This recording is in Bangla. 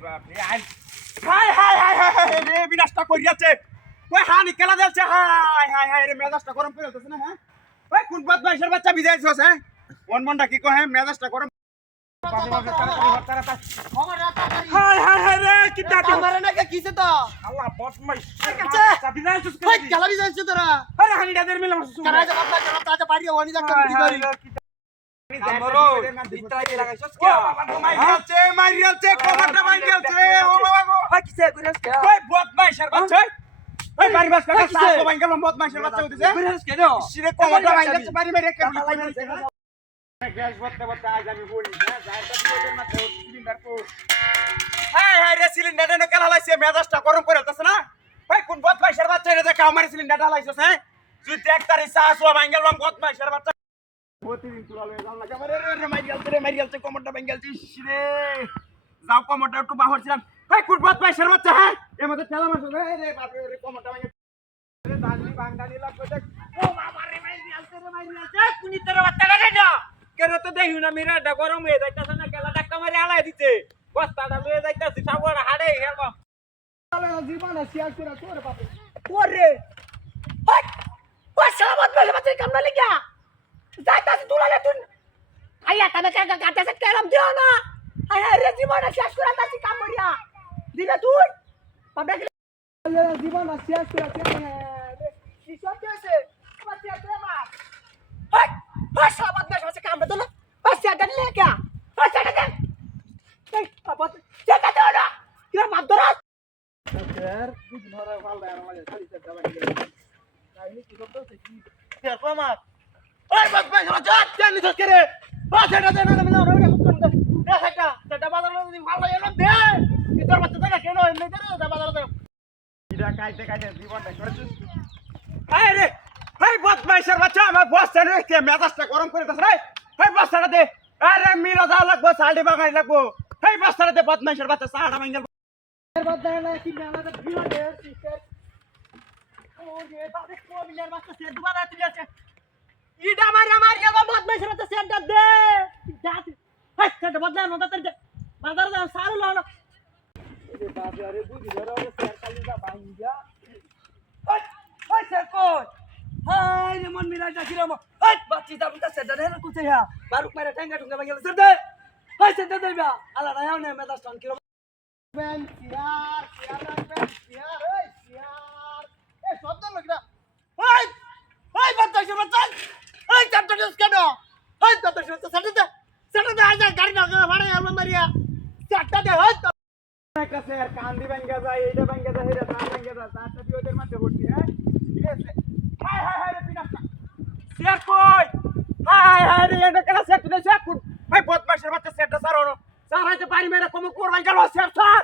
high high high high high রে বিনাশটা করিয়াছে ওই হানি কেলা দেলছে হাই হাই হাই রে মেজাজটা গরম করে দিতেছ না হ্যাঁ ওই কোন বদমাইশের বাচ্চা বিদাইছস হ্যাঁ মন মনটা কি কহে মেজাজটা গরম হাই হাই হাই রে কি দাঁত মারে না কিছে তো আল্লাহ বদমাইশ কাছে বিদাইছস ওই খেলা বিজাইছে তোরা আরে হানিটা দের মিলাম কারা যা বাপ না তাতে বাড়ি ওনি যা করি আমরো ইত্রা কি লাগাইছস কি মাইরিয়াছে মাইরিয়াছে কমাটা মাইরিয়াছে ও বাবা গো ওই কিছে করিস কে ওই বদমাইশের বাচ্চা ওই বাড়ি বাস কাকা সাসো ভাঙ্গা বদমাইশের বাচ্চা হইছে করিস কেন সিরে কমাটা মাইরিয়াছে বাড়ি মেরে কে গ্যাস বলতে বলতে আজ আমি বলি না যাইটা দিদের মাঝে সিলিন্ডার কো হাই হাই রে সিলিন্ডারটা নে কেলা লাইছে মেজাজটা গরম করে দিতেছ না ওই কোন বদমাইশের বাচ্চা রে দেখা আমার সিলিন্ডারটা লাইছস হ্যাঁ তুই দেখ তারে সাসো ভাঙ্গা বদমাইশের বাচ্চা প্রতিদিন তুলা লয়ে যাও লাগে আমারে রে মাইরিয়ালছে কমরটা ভাঙ্গালছে রে যাও কমরটা একটু বাহরছিলাম এই কুটবাত পয়সার বাচ্চা হ্যাঁ এর মধ্যে ঠেলা মারছ রে বাপ রে কমরটা ভাঙ্গা রে দালি ভাঙ্গানি লাগবে দেখ ও বাবা রে মাইরিয়ালছে কুনি তোর বাচ্চা লাগে না কেন তো দেই না মিরাটা গরম হয়ে যাইতাছ না কেলা ডাক্কা মারি আলাই দিতে বস্তাটা লয়ে যাইতাছি সাবর হাড়ে হেলবা চলে জীবন শেয়ার করে তোর বাপ ওরে ওই ওই সালামত বাজে কাম না লাগা যাইতাছি তুলালে তুই আইয়া তবে কাটাছে কেরাম দিও না আয় রে জীবন শেষ করে তাছি কাম করিয়া দিবে তুই পাবনা কি জীবন শেষ করে রে কি সব আছে বাচ্চা আছে মা হাই হাই সালামত বাজে কাম তো না বাচ্চা ডাল লেকা বাচ্চা ডাল এই বাবা চেকা দাও না কি বাপ ধরা স্যার বুঝ ধরে ভাল দেয় আমার খালি স্যার দাবা কি কাহিনী কি করতে কি দেখো মা ওই বদমাইশ বাচ্চা জানি তো করে বাচ্চাটা দে না না ওরে দে দেখা সেটা বাজার যদি ভালো এলো দে কি তোর বাচ্চা দেখা কেন এমনি দে না বাজার দে ইডা কাইতে কাইতে জীবনটা করেছিস এই রে এই বদমাইশের বাচ্চা আমার বস্তা রেখে মেজাজটা গরম করে দিছ রে এই বস্তাটা দে আরে মিরা যাও লাগবো সালডি বাগাই লাগবো এই বস্তাটা দে বদমাইশের বাচ্চা সাড়া ভাঙ্গেল এর বদলা না কি মেলাটা ভিড় দে সিস্টার ও রে বাবা কোন মিলার বাচ্চা সে দুবারা তুই আছে ইডা আমার এবা বদমাইশ রাতে সেন্টার দে যাত হাই সেটা বদলা না তাতে দে বাজার দে সারু লানো এ বাবা আরে বুঝি ধরো স্যার কালি দা ভাঙ্গিয়া হাই হাই স্যার কই হাই রে মন মিলাটা কিরম হাই বাচ্চি দা বুঝা সেটা রে কুছে হ্যাঁ বারুক মারা ঠ্যাঙ্গা ঠুঙ্গা ভাঙ্গিয়া স্যার দে হাই সেটা দেবা আলা রায়াও নে মেদা স্টন কিরম বেন সিয়ার এই সিয়ার এ শব্দ লাগরা হাই হাই বাচ্চা বাচ্চা এই চারটা নিউজ কেন এই চারটা নিউজ সেটা দে আজ গাড়ি না ভাড়া আমরা মারিয়া চারটা দে ওই একটা স্যার কান্দি ভাঙ্গা যায় এইটা ভাঙ্গা যায় হেরা না ভাঙ্গা যায় চারটা দিয়ে ওদের মধ্যে ভর্তি হ্যাঁ ঠিক আছে হাই হাই হাই রে পিনাসটা স্যার কই হাই হাই রে এটা কেন স্যার তুই স্যার কোন ভাই বদমাইশের বাচ্চা স্যারটা স্যার হলো স্যার হয়তো বাড়ি মেরে কম করবাই গেল স্যার স্যার